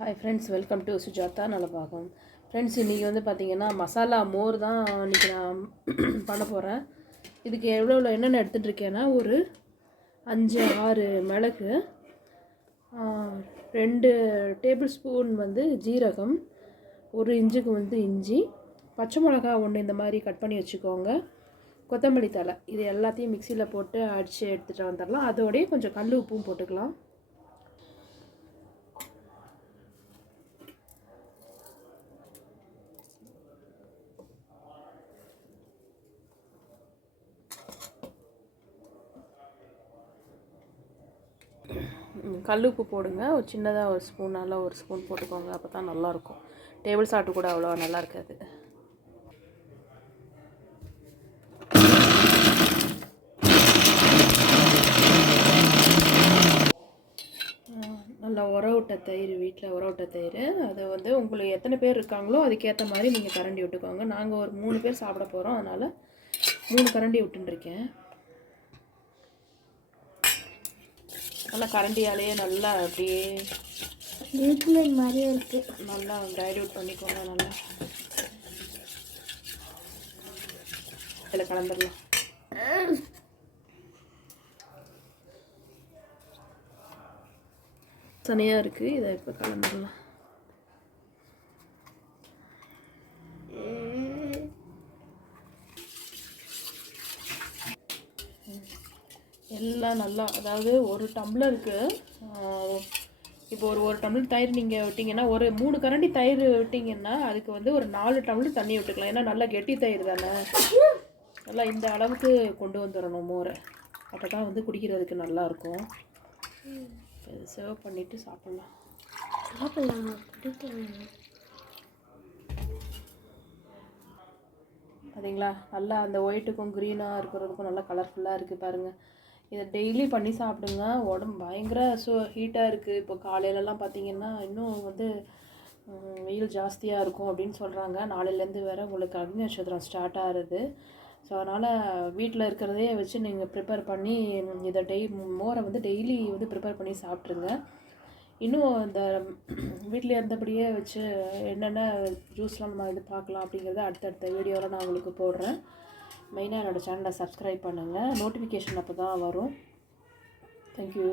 Hi friends, welcome to Sujatha Nalabagam. Friends, இன்றைக்கி வந்து பார்த்திங்கன்னா மசாலா மோர் தான் இன்றைக்கி நான் பண்ண போகிறேன். இதுக்கு எவ்வளோ என்னென்ன எடுத்துகிட்டு இருக்கேன்னா, ஒரு 5-6 மிளகு, 2 டேபிள் ஸ்பூன் வந்து ஜீரகம், 1 இன்ச்சுக்கு வந்து இஞ்சி, பச்சை மிளகா 1 இந்த மாதிரி கட் பண்ணி வச்சுக்கோங்க, கொத்தமல்லி தழை, இது எல்லாத்தையும் மிக்சியில் போட்டு அடித்து எடுத்துகிட்டு வந்துடலாம். அதோடய கொஞ்சம் கல் உப்பும் போட்டுக்கலாம். கல் உப்பு போடுங்க, ஒரு சின்னதாக ஒரு ஸ்பூனால் ஒரு ஸ்பூன் போட்டுக்கோங்க, அப்போ தான் நல்லாயிருக்கும். டேபிள் சால்ட்டு கூட அவ்வளோ நல்லா இருக்காது. நல்லா விட்ட தயிர், வீட்டில் விட்ட தயிர், அது வந்து உங்களுக்கு எத்தனை பேர் இருக்காங்களோ அதுக்கேற்ற மாதிரி நீங்கள் கரண்டி விட்டுக்கோங்க. நாங்கள் ஒரு 3 பேர் சாப்பிட போகிறோம், அதனால் 3 கரண்டி விட்டுருக்கேன். நல்லா கரண்டியாலேயே நல்லா அப்படியே மாதிரியே இருக்குது, நல்லா டைல்யூட் பண்ணிக்கோங்க. நல்லா இதில் கலந்துடலாம். தனியாக இருக்குது, இதை இப்போ கலந்துடலாம். எல்லாம் நல்லா, அதாவது ஒரு டம்ளருக்கு இப்போ ஒரு டம்ளர் தயிர் நீங்கள் விட்டிங்கன்னா, ஒரு 3 கரண்டி தயிர் விட்டிங்கன்னா அதுக்கு வந்து ஒரு 4 டம்ளர் தண்ணி விட்டுக்கலாம். ஏன்னா நல்லா கெட்டி தயிர் தானே, நல்லா இந்த அளவுக்கு கொண்டு வந்துடணும் மோரை, அப்போ தான் வந்து குடிக்கிறதுக்கு நல்லாயிருக்கும். சர்வ் பண்ணிவிட்டு சாப்பிட்லாம். பார்த்தீங்களா, நல்லா அந்த ஒயிட்டுக்கும் க்ரீனாக இருக்கிறதுக்கும் நல்லா கலர்ஃபுல்லாக இருக்குது பாருங்கள். இதை டெய்லி பண்ணி சாப்பிடுங்க. உடம்பு பயங்கர ஹீட்டாக இருக்குது. இப்போ காலையிலலாம் பார்த்திங்கன்னா இன்னும் வந்து வெயில் ஜாஸ்தியாக இருக்கும் அப்படின்னு சொல்கிறாங்க. நாளையிலேருந்து வேறு உங்களுக்கு அக்னி நட்சத்திரம் ஸ்டார்ட் ஆகுது. ஸோ அதனால் வீட்டில் இருக்கிறதே வச்சு நீங்கள் ப்ரிப்பேர் பண்ணி இதை மோரை வந்து டெய்லி வந்து ப்ரிப்பேர் பண்ணி சாப்பிட்ருங்க. இன்னும் இந்த வீட்டில் இருந்தபடியே வச்சு என்னென்ன ஜூஸ்லாம் நம்ம இது பார்க்கலாம் அப்படிங்கிறத அடுத்தடுத்த வீடியோவில் நான் உங்களுக்கு போடுறேன். மெயினாக என்னோடய சேனலை சப்ஸ்கிரைப் பண்ணுங்கள், நோட்டிஃபிகேஷன் அப்போ தான் வரும். தேங்க்யூ.